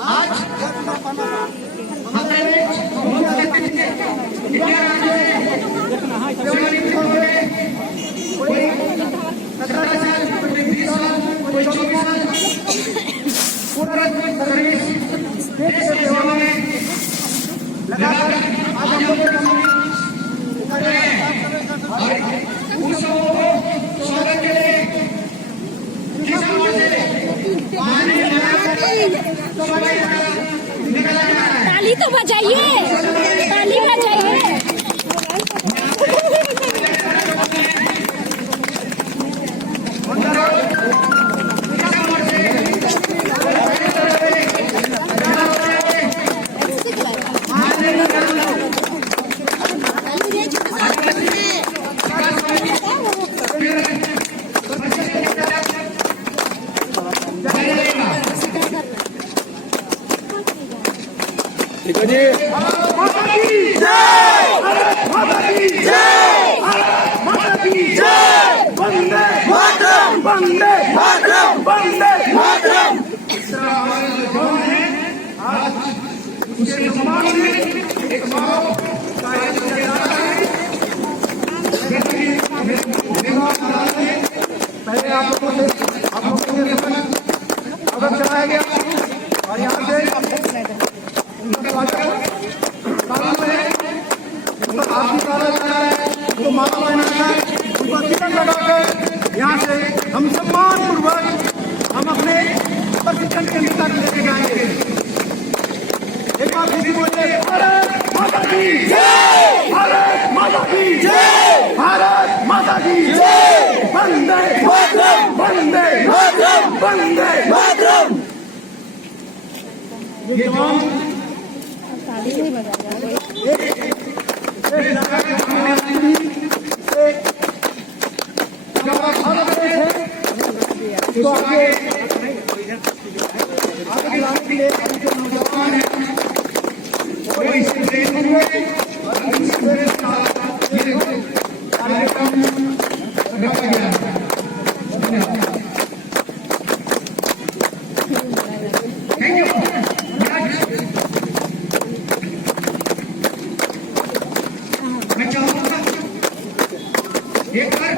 आज हमारे कोई 17 साल, कोई 20 साल, कोई 24 साल पूरा सर्विस देश की सेवा में लगाकर आज हम लोग उतरे और उन सबों को स्वागत के लिए जिस तरह से पानी निकला जा रहा है। ताली तो बजाइए, ताली बजाइए। ठीक है जी। माता की जय, माता की जय, माता की जय। वंदे मातरम, वंदे मातरम, वंदे मातरम। इस तरह हमारे जो जवान हैं आज उसके सम्मान में एक समारोह का आयोजन किया जा रहा है। जैसे कि पहले आप लोगों से अवगत कराया गया और यहाँ से उनका माला पहनाना है, उनको तिलक लगाकर यहाँ से हम सम्मान पूर्वक हम अपने प्रशिक्षण केंद्र तक लेके जाएंगे। एक बार किसी बोले भारत माता की जय, भारत माता की जय, भारत माता की जय। वंदे मातरम, वंदे मातरम, वंदे मातरम। ये जवान ताली नहीं बजा रहा है। तो आगे लाने के लिए जो नौजवान है वो इससे प्रेरित हुए और इससे कार्यक्रम रखा गया। Thank you. मैं चाहूंगा एक बार